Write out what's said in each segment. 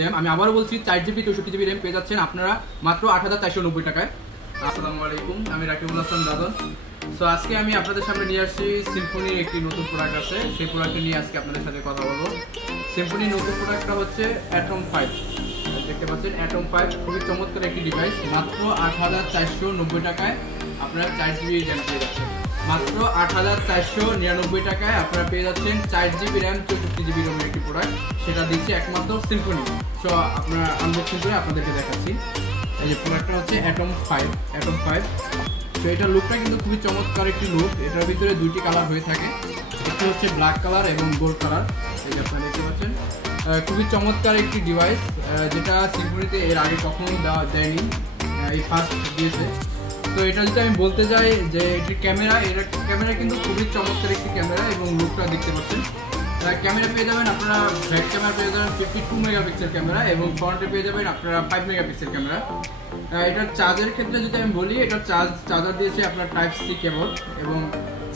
RAM. আমি আবারও বলছি 4GB 64GB র্যাম পেয়ে যাচ্ছেন আপনারা মাত্র 8490 টাকায়। আসসালামু আলাইকুম, আমি রাকিবুল হাসান দাদন। সো আজকে আমি আপনাদের সামনে নিয়ে আসছি সিম্ফনির একটি নতুন প্রোডাক্ট আছে, সেই প্রোডাক্টটা নিয়ে আজকে আপনাদের সাথে কথা বলবো। সিম্ফনির নতুন প্রোডাক্টটা হচ্ছে অ্যাটম 5। দেখতে পাচ্ছেন অ্যাটম 5 খুবই চমৎকার একটি ডিভাইস। মাত্র 8490 টাকায় আপনারা 4GB র্যাম পেয়ে যাচ্ছেন। মাত্র 8499 টাকায় আপনারা পেয়ে যাচ্ছেন 4GB র্যাম 64GB র্যামের একটি প্রোডাক্ট। সেটা দিচ্ছে একমাত্র সিম্ফনি। সো আপনারা আনবক্সিং করে আপনাদেরকে দেখাচ্ছি। এই যে প্রোডাক্টটা হচ্ছে অ্যাটম 5। তো এটার লুকটা কিন্তু খুবই চমৎকার একটি লুক। এটার ভিতরে দুইটি কালার হয়ে থাকে, একটা হচ্ছে ব্ল্যাক কালার এবং গোল্ড কালার। এই যে আপনারা দেখতে পাচ্ছেন খুবই চমৎকার একটি ডিভাইস, যেটা সিম্ফনিতে এর আগে কখনোই দেয়নি, এই ফার্স্ট দিয়েছে। তো এটা যদি আমি বলতে যাই যে এটির ক্যামেরা কিন্তু খুবই চমৎকার একটি ক্যামেরা এবং লুকটা দেখতে পাচ্ছেন। ক্যামেরা পেয়ে যাবেন আপনারা, ব্যাক ক্যামেরা পেয়ে যাবেন 52 মেগাপিক্সেল ক্যামেরা এবং ফ্রন্টে পেয়ে যাবেন আপনারা 5 মেগাপিক্সেল ক্যামেরা। এটার চার্জের ক্ষেত্রে যদি আমি বলি, এটার চার্জার দিয়েছে আপনার টাইপ সি কেবল, এবং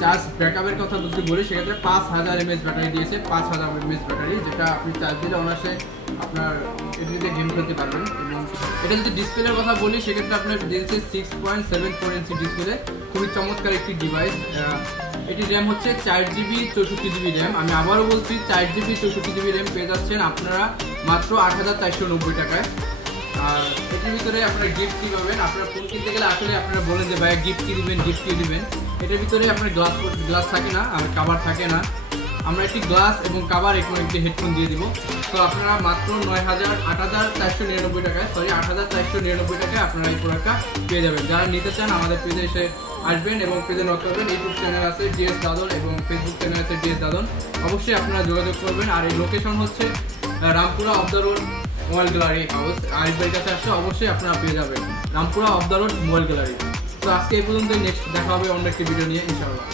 চার্জ ব্যাকআপের কথা যদি বলি সেক্ষেত্রে 5000 mAh ব্যাটারি দিয়েছে। 5000 mAh ব্যাটারি, যেটা আপনি চার্জ দিলে অনায়াসে আপনার এটিতে গেম খেলতে পারবেন। এবং এটা যদি ডিসপ্লের কথা বলি সেক্ষেত্রে আপনার দিয়েছে 6.74 ইঞ্চি ডিসপ্লে, খুবই চমৎকার একটি ডিভাইস। এটির র্যাম হচ্ছে 4GB 64GB র্যাম। আমি আবারও বলছি 4GB 64GB র্যাম পেয়ে যাচ্ছেন আপনারা মাত্র 8490 টাকায়। আর এটির ভিতরে আপনারা গিফট কী পাবেন, আপনারা ফোন কিনতে গেলে আসলে আপনারা বলেন যে ভাই গিফট কী দিবেন। এটার ভিতরে আপনার গ্লাস থাকে না আর কাভার থাকে না। আমরা একটি গ্লাস এবং কাভার এবং একটি হেডফোন দিয়ে দিব। তো আপনারা মাত্র 8499 টাকায়, 8499 টাকায় আপনারা এই প্রোডাক্টটা পেয়ে যাবেন। যারা নিতে চান আমাদের পেজে এসে আসবেন এবং পেজে নক করবেন। ইউটিউব চ্যানেল আছে ডিএস দাদন এবং ফেসবুক চ্যানেল আছে ডিএস দাদন, অবশ্যই আপনারা যোগাযোগ করবেন। আর এই লোকেশন হচ্ছে Rampura of the road mobile gallery house. আরিফের কাছে আসলে অবশ্যই আপনারা পেয়ে যাবেন Rampura of the road mobile gallery. তো আজকে এই পর্যন্ত, নেক্সট দেখা হবে অন্য একটি ভিডিও নিয়ে ইনশাআল্লাহ।